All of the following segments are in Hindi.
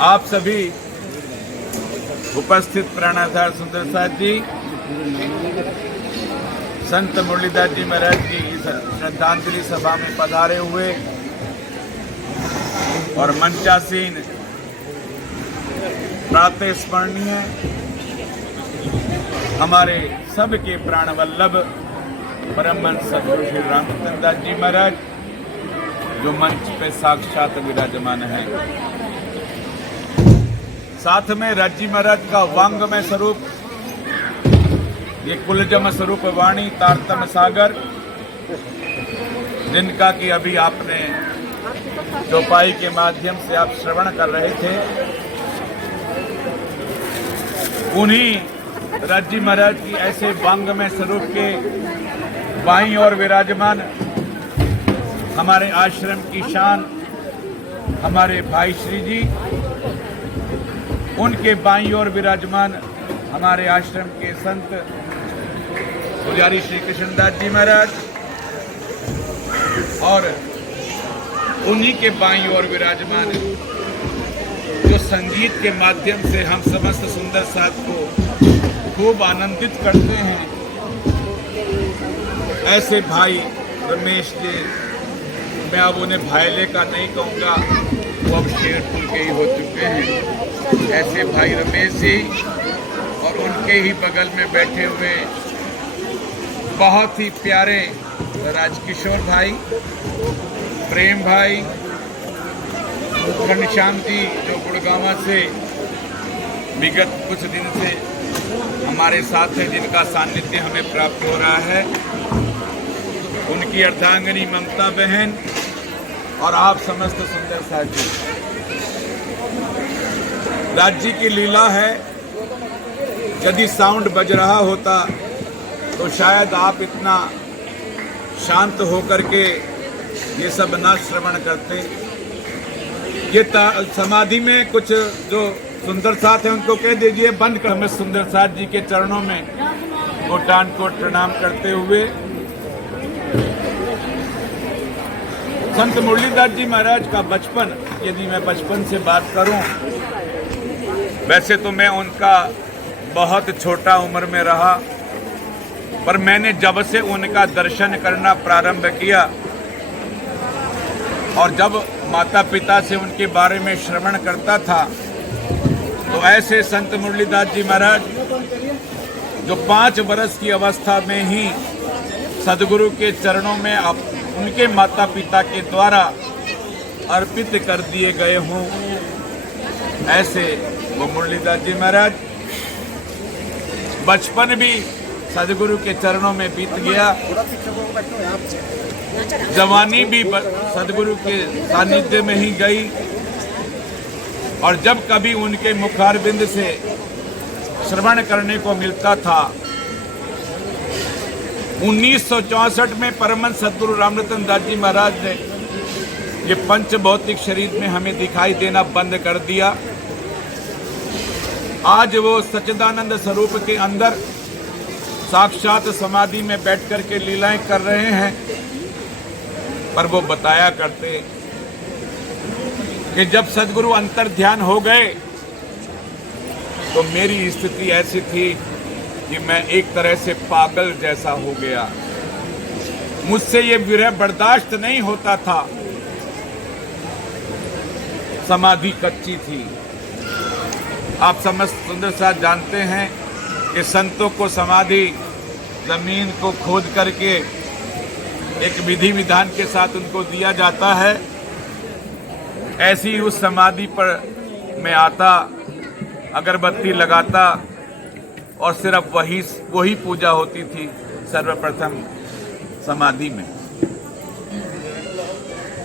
आप सभी उपस्थित प्राणाधार सुंदर साथ जी, संत मुरलीदास जी महाराज की श्रद्धांजलि सभा में पधारे हुए और मंचासीन प्रातः स्मरणीय हमारे सबके प्राणवल्लभ परमहंस सद्गुरु श्री रामचंद्र दास जी महाराज जो मंच पे साक्षात विराजमान है। साथ में राज्जी महाराज का वांगमय स्वरूप, ये कुलजम स्वरूप वाणी तारतम सागर, जिनका कि अभी आपने चौपाई के माध्यम से आप श्रवण कर रहे थे, उन्हीं राज्जी महाराज की ऐसे वांगमय स्वरूप के बाईं ओर विराजमान हमारे आश्रम की शान हमारे भाई श्री जी, उनके बाईं ओर विराजमान हमारे आश्रम के संत पुजारी श्री कृष्णदास जी महाराज, और उन्हीं के बाईं ओर विराजमान जो संगीत के माध्यम से हम समस्त सुंदर साथ को खूब आनंदित करते हैं, ऐसे भाई रमेश जी, मैं अब उन्हें भाईले का नहीं कहूँगा, वो अब शेरपुर के ही हो चुके हैं। ऐसे भाई रमेश जी और उनके ही बगल में बैठे हुए बहुत ही प्यारे राजकिशोर भाई, प्रेम भाई, घनश्याम जी जो गुड़गांव से विगत कुछ दिन से हमारे साथ हैं, जिनका सानिध्य हमें प्राप्त हो रहा है, उनकी अर्धांगिनी ममता बहन और आप समस्त सुंदर साथी। राज्य की लीला है, यदि साउंड बज रहा होता तो शायद आप इतना शांत होकर के ये सब ना श्रवण करते। ये समाधि में कुछ जो सुंदर साथ हैं उनको कह दीजिए बंद कर। हमें सुंदर साथ जी के चरणों में कोटान कोट प्रणाम करते हुए संत मुरलीदास जी महाराज का बचपन, यदि मैं बचपन से बात करूं, वैसे तो मैं उनका बहुत छोटा उम्र में रहा, पर मैंने जब से उनका दर्शन करना प्रारंभ किया और जब माता पिता से उनके बारे में श्रवण करता था, तो ऐसे संत मुरलीदास जी महाराज जो 5 वर्ष की अवस्था में ही सदगुरु के चरणों में उनके माता पिता के द्वारा अर्पित कर दिए गए हों, ऐसे वो मुरलीदास जी महाराज बचपन भी सदगुरु के चरणों में बीत गया, जवानी भी सदगुरु के सानिध्य में ही गई, और जब कभी उनके मुखारविंद से श्रवण करने को मिलता था, 1964 में परमहंस सद्गुरु रामरतन दास जी महाराज ने ये पंच भौतिक शरीर में हमें दिखाई देना बंद कर दिया। आज वो सच्चिदानंद स्वरूप के अंदर साक्षात समाधि में बैठ कर के लीलाएं कर रहे हैं, पर वो बताया करते कि जब सद्गुरु अंतर ध्यान हो गए तो मेरी स्थिति ऐसी थी कि मैं एक तरह से पागल जैसा हो गया, मुझसे ये विरह बर्दाश्त नहीं होता था, समाधि कच्ची थी। आप समस्त सुंदर साथ जानते हैं कि संतों को समाधि जमीन को खोद करके एक विधि विधान के साथ उनको दिया जाता है। ऐसी उस समाधि पर मैं आता, अगरबत्ती लगाता और सिर्फ वही पूजा होती थी सर्वप्रथम समाधि में।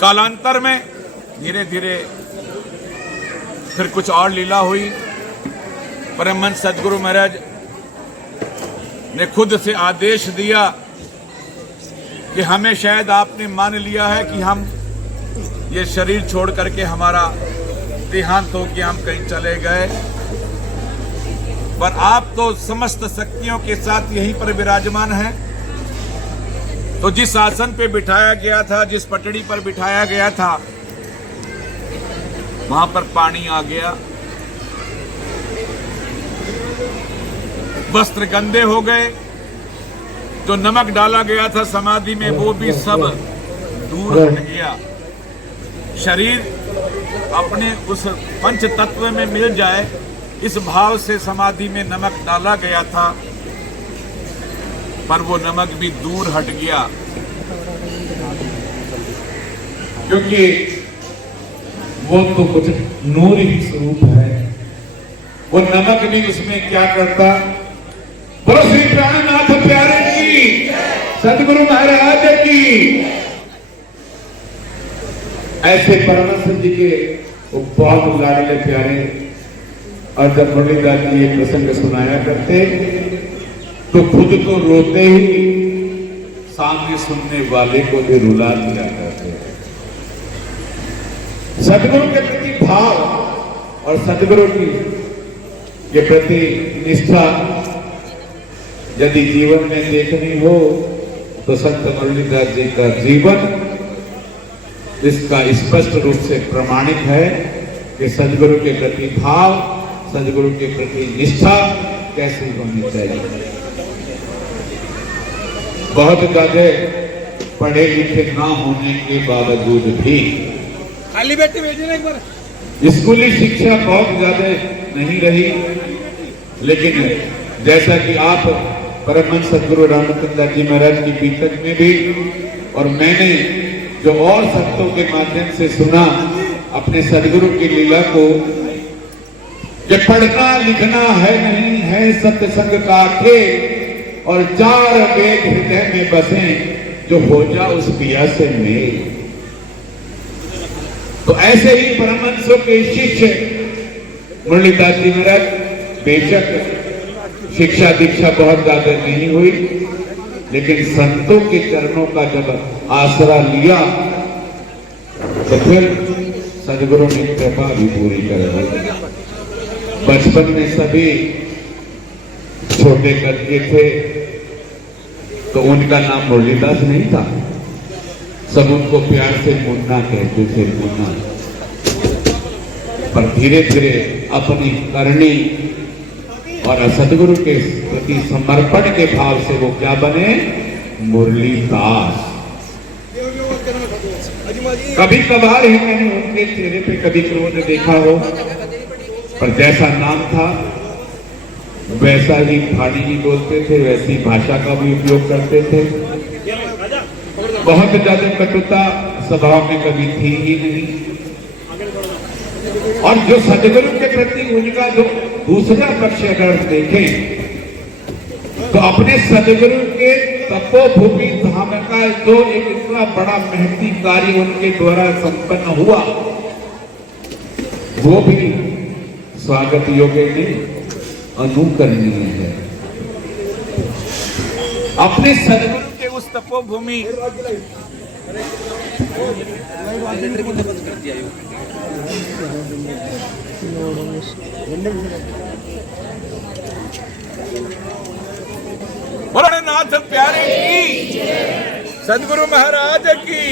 कालांतर में धीरे धीरे फिर कुछ और लीला हुई। परमहंस सद्गुरु महाराज ने खुद से आदेश दिया कि हमें शायद आपने मान लिया है कि हम ये शरीर छोड़ करके हमारा देहांत हो कि हम कहीं चले गए, पर आप तो समस्त शक्तियों के साथ यहीं पर विराजमान हैं। तो जिस आसन पे बिठाया गया था, जिस पटड़ी पर बिठाया गया था, वहां पर पानी आ गया, वस्त्र गंदे हो गए, जो नमक डाला गया था समाधि में वो भी सब दूर हट गया। शरीर अपने उस पंच तत्व में मिल जाए, इस भाव से समाधि में नमक डाला गया था, पर वो नमक भी दूर हट गया, क्योंकि वो तो कुछ नूर ही स्वरूप है। वो नमक भी उसमें क्या करता। बोलो श्री प्राणनाथ प्यारे की, सदगुरु महाराज की। ऐसे परमहंस जी के वो बहुत लाडले प्यारे, और जब मुरलीदास जी ये प्रसंग सुनाया करते तो खुद तो रोते ही सामने सुनने वाले को भी रुला दिया करते। सदगुरु के प्रति भाव और सदगुरु की के प्रति निष्ठा यदि जीवन में देखनी हो तो संत मुरलीदास जी का जीवन इसका स्पष्ट रूप से प्रमाणित है कि सदगुरु के प्रति भाव, सदगुरु के प्रति निष्ठा कैसे होनी चाहिए। बहुत ज्यादा पढ़े लिखे ना होने के बावजूद भी खाली बैठे भेजना एक बार, स्कूली शिक्षा बहुत ज्यादा नहीं रही, लेकिन जैसा कि आप परमहंस सदगुरु रामचंद्र जी महाराज की पीतक में भी और मैंने जो और संतों के माध्यम से सुना अपने सदगुरु की लीला को, कि पढ़ना लिखना है नहीं है सत्संग का खेल, और 4 वेद हृदय में बसे जो हो जा उस पिया से मेल। तो ऐसे ही परमहंसों के शिष्य मुरलीदास जी महाराज, बेशक शिक्षा दीक्षा बहुत ज्यादा नहीं हुई, लेकिन संतों के चरणों का जब आसरा लिया तो फिर सदगुरु ने कृपा भी पूरी कर दी। बचपन में सभी छोटे करके थे तो उनका नाम मुरलीदास नहीं था, सब उनको प्यार से मुन्ना कहते थे, मुन्ना। पर धीरे धीरे अपनी करनी और सदगुरु के प्रति समर्पण के भाव से वो क्या बने, मुरलीदास। कभी कभार ही मैंने उनके चेहरे पे कभी क्रोध देखा हो, पर जैसा नाम था वैसा ही वाणी भी बोलते थे, वैसी भाषा का भी उपयोग करते थे। बहुत ज्यादा कटुता स्वभाव में कभी थी ही नहीं। और जो सदगुरु के प्रति उनका जो दूसरा पक्ष अगर देखें तो अपने सदगुरु के तपोभूमि धाम का जो एक इतना बड़ा महती कार्य उनके द्वारा संपन्न हुआ, वो भी स्वागत योग्य नहीं, अनुकरणीय है। अपने सदगुरु के उस तपोभूमि नाथ प्यारे की, सदगुरु महाराज की।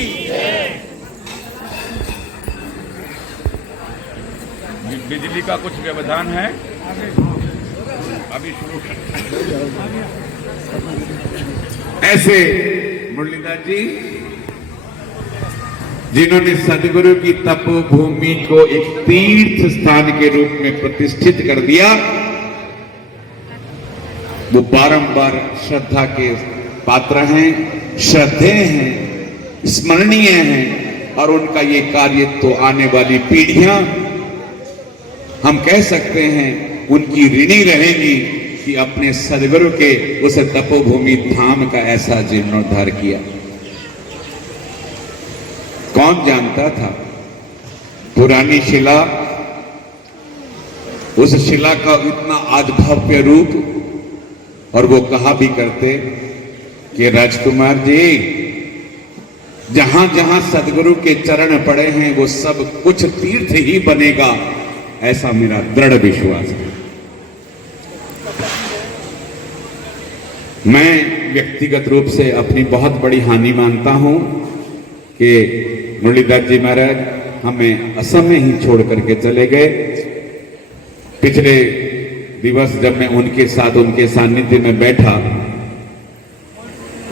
बिजली का कुछ व्यवधान है, अभी शुरू ऐसे मुरलीदास जी जिन्होंने सदगुरु की तपोभूमि को एक तीर्थ स्थान के रूप में प्रतिष्ठित कर दिया, वो बारंबार श्रद्धा के पात्र हैं, श्रद्धेय हैं, स्मरणीय हैं, और उनका ये कार्य तो आने वाली पीढ़ियां हम कह सकते हैं उनकी ऋणी रहेंगी कि अपने सदगुरु के उस तपोभूमि धाम का ऐसा जीर्णोद्धार किया। कौन जानता था पुरानी शिला, उस शिला का इतना आद्भव्य रूप। और वो कहा भी करते कि राजकुमार जी, जहां जहां सदगुरु के चरण पड़े हैं वो सब कुछ तीर्थ ही बनेगा, ऐसा मेरा दृढ़ विश्वास है। मैं व्यक्तिगत रूप से अपनी बहुत बड़ी हानि मानता हूं कि मुरलीधर जी महाराज हमें असम में ही छोड़ करके चले गए। पिछले दिवस जब मैं उनके साथ उनके सानिध्य में बैठा,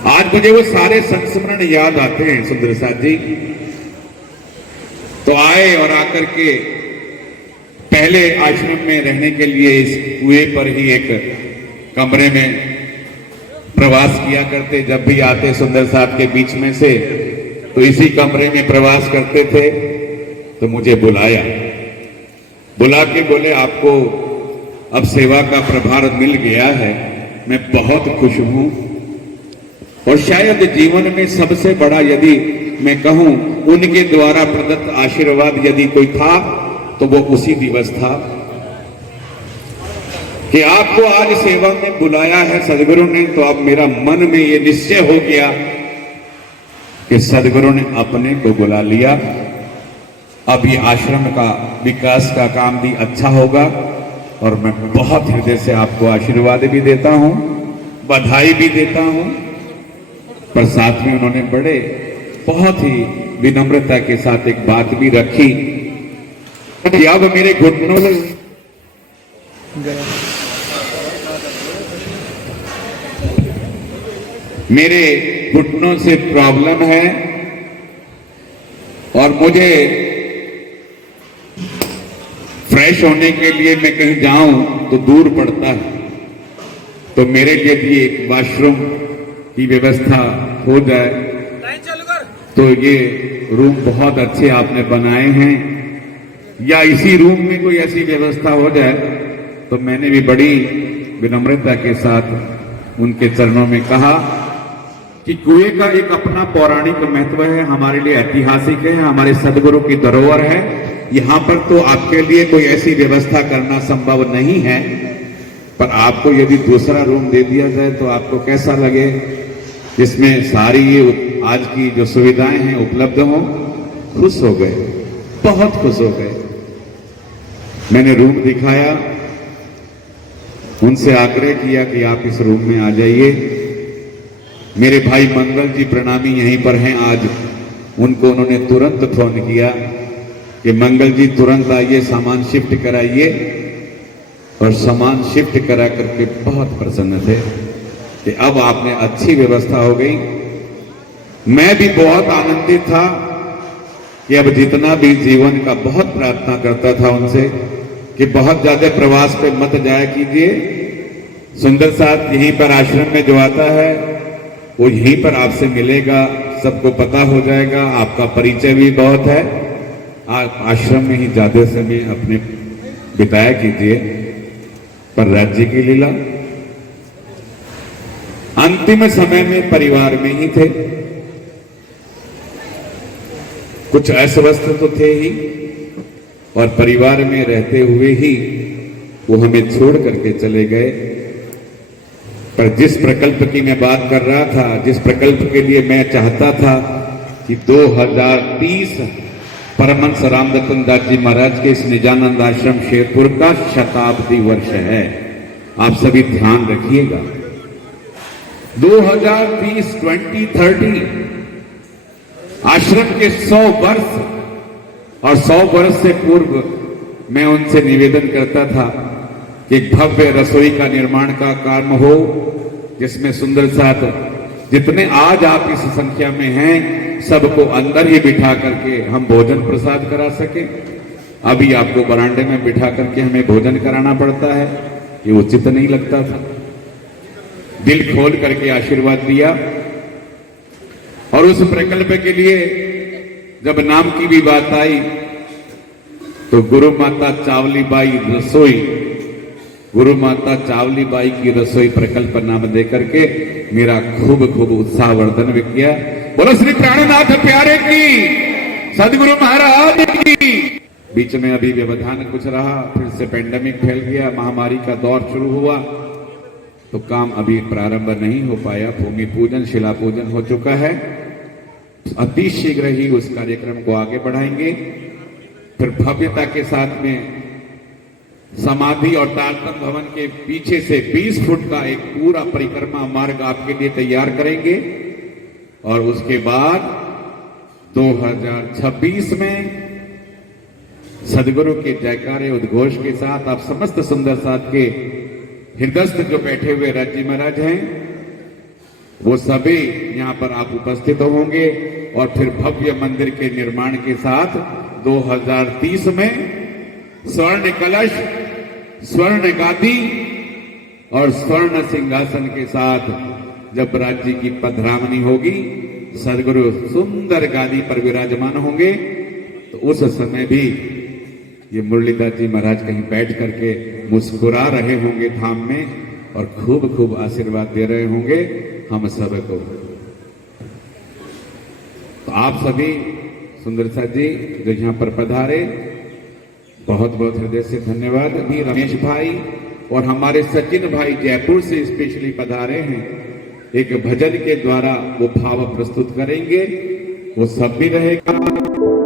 आज मुझे वो सारे संस्मरण याद आते हैं सुंदर साथ जी। तो आए और आकर के पहले आश्रम में रहने के लिए इस कुएं पर ही एक कमरे में प्रवास किया करते। जब भी आते सुंदर साहब के बीच में से तो इसी कमरे में प्रवास करते थे। तो मुझे बुलाया, बुला के बोले आपको अब सेवा का प्रभार मिल गया है, मैं बहुत खुश हूं। और शायद जीवन में सबसे बड़ा यदि मैं कहूं उनके द्वारा प्रदत्त आशीर्वाद यदि कोई था तो वो उसी दिवस था कि आपको आज सेवा में बुलाया है सदगुरु ने। तो अब मेरा मन में ये निश्चय हो गया कि सदगुरु ने अपने को बुला लिया। अब ये आश्रम का विकास का काम भी अच्छा होगा और मैं बहुत हृदय से आपको आशीर्वाद भी देता हूं, बधाई भी देता हूं। पर साथ में उन्होंने बड़े बहुत ही विनम्रता के साथ एक बात भी रखी कि अब मेरे घुटनों में मेरे घुटनों से प्रॉब्लम है और मुझे फ्रेश होने के लिए मैं कहीं जाऊं तो दूर पड़ता है। तो मेरे लिए भी एक वॉशरूम की व्यवस्था हो जाए। तो ये रूम बहुत अच्छे आपने बनाए हैं, या इसी रूम में कोई ऐसी व्यवस्था हो जाए तो मैंने भी बड़ी विनम्रता के साथ उनके चरणों में कहा कि कुएं का एक अपना पौराणिक महत्व है, हमारे लिए ऐतिहासिक है, हमारे सदगुरु की धरोहर है। यहां पर तो आपके लिए कोई ऐसी व्यवस्था करना संभव नहीं है, पर आपको यदि दूसरा रूम दे दिया जाए तो आपको कैसा लगे, जिसमें सारी ये आज की जो सुविधाएं हैं उपलब्ध हों। खुश हो गए, बहुत खुश हो गए। मैंने रूम दिखाया, उनसे आग्रह किया कि आप इस रूम में आ जाइए। मेरे भाई मंगल जी प्रणामी यहीं पर हैं आज, उनको उन्होंने तुरंत फोन किया कि मंगल जी तुरंत आइए, सामान शिफ्ट कराइए। और सामान शिफ्ट करा करके बहुत प्रसन्न थे कि अब आपने अच्छी व्यवस्था हो गई। मैं भी बहुत आनंदित था कि अब जितना भी जीवन का बहुत प्रार्थना करता था उनसे कि बहुत ज्यादा प्रवास पे मत जाया कीजिए। सुंदर साथ यहीं पर आश्रम में जो आता है वो यहीं पर आपसे मिलेगा, सबको पता हो जाएगा, आपका परिचय भी बहुत है। आप आश्रम में ही ज्यादा समय अपने बिताया कीजिए। पर राज्य की लीला, अंतिम समय में परिवार में ही थे, कुछ अस्वस्थ तो थे ही, और परिवार में रहते हुए ही वो हमें छोड़ करके चले गए। पर जिस प्रकल्प की मैं बात कर रहा था, जिस प्रकल्प के लिए मैं चाहता था कि 2030 परमहंस रामरतन दास जी महाराज के इस निजानंद आश्रम शेरपुर का शताब्दी वर्ष है, आप सभी ध्यान रखिएगा। 2030 2030 आश्रम के 100 वर्ष, और 100 वर्ष से पूर्व मैं उनसे निवेदन करता था कि एक भव्य रसोई का निर्माण का काम हो, जिसमें सुंदर साथ जितने आज आप इस संख्या में हैं सबको अंदर ही बिठा करके हम भोजन प्रसाद करा सके। अभी आपको बरामदे में बिठा करके हमें भोजन कराना पड़ता है, ये उचित नहीं लगता था। दिल खोल करके आशीर्वाद दिया। और उस प्रकल्प के लिए जब नाम की भी बात आई तो गुरु माता चावली बाई रसोई, गुरु माता चावली बाई की रसोई प्रकल्प नाम दे करके मेरा खूब खूब उत्साहवर्धन भी किया। बोलो श्री प्राणनाथ प्यारे की, सदगुरु महाराज की। बीच में अभी व्यवधान कुछ रहा, फिर से पेंडेमिक फैल गया, महामारी का दौर शुरू हुआ, तो काम अभी प्रारंभ नहीं हो पाया। भूमि पूजन शिला पूजन हो चुका है, अति शीघ्र ही उस कार्यक्रम को आगे बढ़ाएंगे। फिर भव्यता के साथ में समाधि और तारतम भवन के पीछे से 20 फुट का एक पूरा परिक्रमा मार्ग आपके लिए तैयार करेंगे और उसके बाद 2026 में सदगुरु के जयकारे उद्घोष के साथ आप समस्त सुंदर साथ के हृदयस्थ जो बैठे हुए राज्य महाराज हैं वो सभी यहां पर आप उपस्थित होंगे और फिर भव्य मंदिर के निर्माण के साथ 2030 में स्वर्ण कलश, स्वर्ण गादी और स्वर्ण सिंहासन के साथ जब राज्य की पधरामनी होगी, सदगुरु सुंदर गादी पर विराजमान होंगे, तो उस समय भी ये मुरलीधर जी महाराज कहीं बैठ करके मुस्कुरा रहे होंगे धाम में और खूब खूब आशीर्वाद दे रहे होंगे हम सबको। तो आप सभी सुंदर साथ जी जो यहाँ पर पधारे, बहुत बहुत हृदय से धन्यवाद। अभी रमेश भाई और हमारे सचिन भाई जयपुर से स्पेशली पधारे हैं, एक भजन के द्वारा वो भाव प्रस्तुत करेंगे, वो सब भी रहेगा।